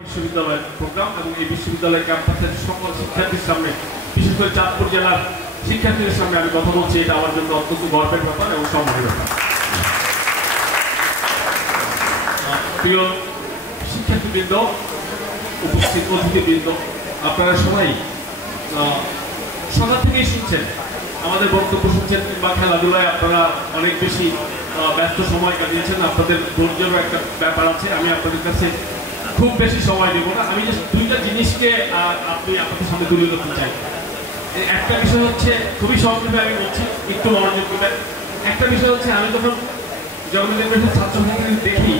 বিশ্ববিদ্যালয়ের প্রোগ্রাম এবং এই বিশ্ববিদ্যালয়ের ক্যাম্পাসের সকল শিক্ষার্থীর সামনে, বিশেষ করে চাঁদপুর জেলার শিক্ষার্থীদের সামনে আমি কথা বলছি, এটা আমার জন্য অত্যন্ত গর্বের ব্যাপার এবং সম্মানের ব্যাপার। প্রিয় শিক্ষার্থীবৃন্দ, উপস্থিত অতিথিবৃন্দ, আপনারা সবাই সকাল থেকেই শুনছেন, আমাদের বক্তব্য শুনছেন কিংবা খেলাধুলায় আপনারা অনেক বেশি ব্যস্ত সময় কাটিয়েছেন। আপনাদের ধৈর্যেরও একটা ব্যাপার আছে, আমি আপনাদের কাছে খুব বেশি সময় দেবো না। আমি জাস্ট দুইটা জিনিসকে আপনাদের সামনে তুলে ধরতে চাই। একটা বিষয় হচ্ছে, খুবই সংক্ষেপে আমি বলছি, একটু মনোযোগ দেবেন। একটা বিষয় হচ্ছে, আমি যখন জগন্নাথ ছাত্রছাত্রীদের দেখি,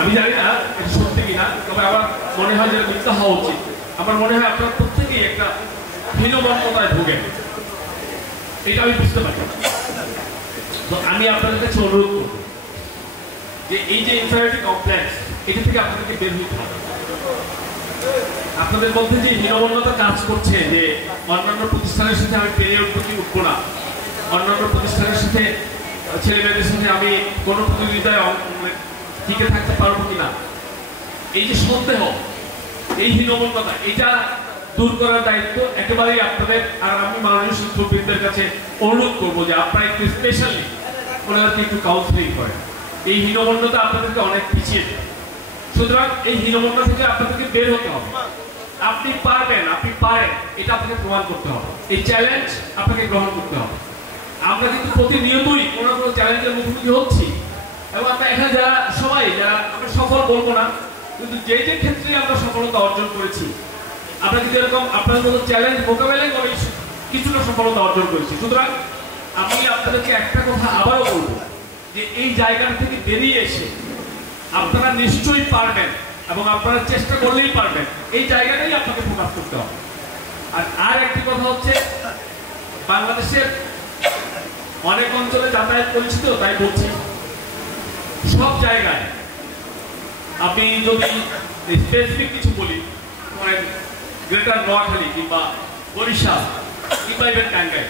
আমি জানি না এটা সত্যি কিনা, তবে আমার মনে হয় যে মিথ্যা হওয়া উচিত। আমার মনে হয় আপনারা প্রত্যেকেই একটা হীনমন্যতায় ভোগেন, এটা আমি বুঝতে পারি। তো আমি আপনাদের কাছে অনুরোধ করব যে এই যে ইনফেরিয়রিটি কমপ্লেক্স, এটা থেকে আপনাদেরকে বের হতে হবে। আপনাদের মধ্যে যে হীনমন্যতা কাজ করছে, যে অন্যান্য প্রতিষ্ঠানের সাথে আমি পেরে উঠবো কি উঠবো না, অন্যান্য প্রতিষ্ঠানের সাথে ছেলেমেয়েদের সাথে আমি কোনো প্রতিযোগিতায় টিকে থাকতে পারবো কিনা, এই যে সন্দেহ, এই হীনমন্যতা, এটা দূর করার দায়িত্ব একেবারেই আপনাদের। আর আমি মাননীয় শিক্ষকবৃন্দের কাছে অনুরোধ করবো যে আপনারা একটু স্পেশালি ওনাদেরকে একটু কাউন্সিলিং করেন। এই হীনমন্যতা আপনাদেরকে অনেক পিছিয়ে দেয়। সুতরাং এই হীনমন্যতা থেকে আপনাদেরকে বের হতে হবে। আপনি পারবেন, আপনি পারেন, এটা আপনাকে প্রমাণ করতে হবে। এই চ্যালেঞ্জ আপনাকে গ্রহণ করতে হবে। আমরা কিন্তু প্রতিনিয়তই কোনো না কোনো চ্যালেঞ্জের মুখোমুখি হচ্ছি, এবং আমরা এখানে যারা সবাই, যারা আমরা সফল বলবো না, কিন্তু যে যে ক্ষেত্রে আমরা সফলতা অর্জন করেছি, আমরা কিন্তু এরকম আপনাদের মতো চ্যালেঞ্জ মোকাবেলা করে কিছুটা সফলতা অর্জন করেছি। সুতরাং আমি আপনাদেরকে একটা কথা আবারও বলবো যে এই জায়গাটা থেকে বেরিয়ে এসে আপনারা নিশ্চয়ই পারবেন, এবং আপনারা চেষ্টা করলেই পারবেন। এই জায়গাটাই আপনাকে ফোকাস করতে হবে। আর একটি কথা হচ্ছে, বাংলাদেশের অনেক অঞ্চলে যাতায়াত করেছি, তো তাই বলছি, সব জায়গায় আপনি যদি স্পেসিফিক কিছু বলি, মানে গ্রেটার নোয়াখালী কিংবা বরিশাল কিংবা ইভেন টাঙ্গাইল,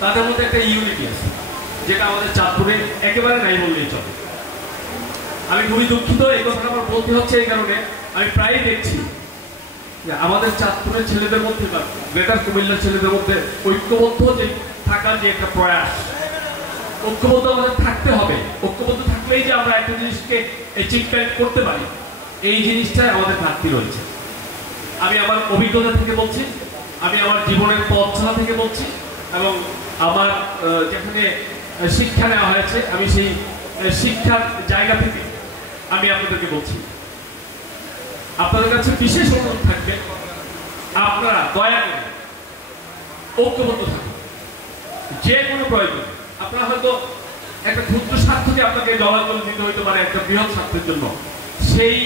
তাদের মধ্যে একটা ইউনিটি আছে, যেটা আমাদের চাঁদপুরে একেবারে নাই বললেই চলে। আমি খুবই দুঃখিত, এই কথাটা আমার বলতে হচ্ছে এই কারণে, আমি প্রায়ই দেখছি যে আমাদের চাঁদপুরের ছেলেদের মধ্যে বা গ্রেটার কুমিল্লার ছেলেদের মধ্যে ঐক্যবদ্ধ যে থাকার যে একটা প্রয়াস, ঐক্যবদ্ধ আমাদের থাকতে হবে। ঐক্যবদ্ধ থাকলেই যে আমরা একটা জিনিসকে অ্যাচিভমেন্ট করতে পারি, এই জিনিসটাই আমাদের ঘাটতি রয়েছে। আমি আমার অভিজ্ঞতা থেকে বলছি, আমি আমার জীবনের পথ চলা থেকে বলছি, এবং আমার যেখানে শিক্ষা নেওয়া হয়েছে, আমি সেই শিক্ষার জায়গা থেকে আমি আপনাদেরকে বলছি। আপনাদের কাছে বিশেষ অনুরোধ থাকবে, আপনারা দয়া করে ঐক্যবদ্ধ থাকুন। যে কোনো প্রয়োজন, আপনারা হয়তো একটা ক্ষুদ্র স্বার্থকে আপনাকে জলাঞ্জলি দিতে হইতে পারে একটা বৃহৎ স্বার্থের জন্য, সেই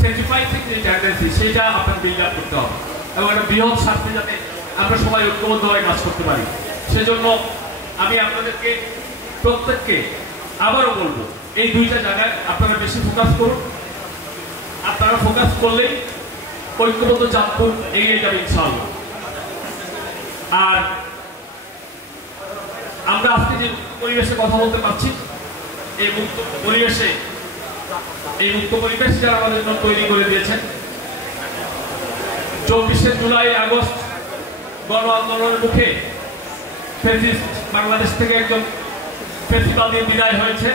স্যাক্রিফাইসিং যে টেন্ডেন্সি, সেটা আপনাকে বিল্ড আপ করতে হবে, এবং একটা বৃহৎ স্বার্থে যাতে আমরা সবাই ঐক্যবদ্ধভাবে কাজ করতে পারি। সেজন্য আমি আপনাদেরকে প্রত্যেককে আবারও বলবো, এই দুইটা জায়গায় আপনারা বেশি ফোকাস করুন। আপনারা ফোকাস করলেই ঐক্যবদ্ধ চাঁদপুর এগিয়ে যাবে ইনশাআল্লাহ। আর আমরা আজকে যে পরিবেশে কথা বলতে পারছি, এই মুক্ত পরিবেশে, এই মুক্ত পরিবেশ যারা আমাদের জন্য তৈরি করে দিয়েছেন, 24শে জুলাই আগস্ট গণ আন্দোলনের মুখে বাংলাদেশ থেকে একজন ফেসিবাদী বিদায় হয়েছে।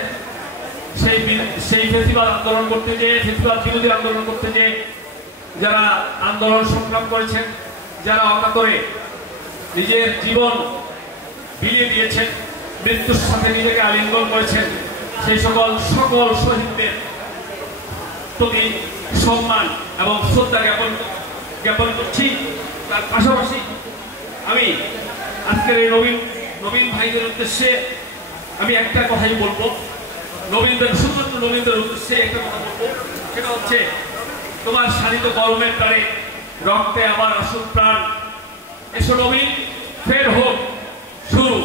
সেই ফেসিবাদ আন্দোলন করতে যেয়ে, ফেসিবাদ বিরোধী আন্দোলন করতে যেয়ে যারা আন্দোলন সংগ্রাম করেছেন, যারা অকাতরে নিজের জীবন বিলিয়ে দিয়েছেন, মৃত্যুর সাথে নিজেকে আলিঙ্গন করেছেন, সেই সকল শহীদদের প্রতি সম্মান এবং শ্রদ্ধা জ্ঞাপন করছি। তার পাশাপাশি আমি আজকের এই নবীন ভাইদের উদ্দেশ্যে আমি একটা কথাই বলবো, শুধুমাত্র নবীনদের উদ্দেশ্যে একটা কথা বলবো, সেটা হচ্ছে, তোমার শানিত গরমের প্রাণে রক্তে আবার আসুক প্রাণ, এসো নবীন, ফের হোক শুরু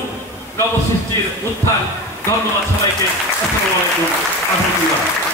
নবসৃষ্টির উত্থান। ধন্যবাদ সবাইকে। আসসালামু আলাইকুম।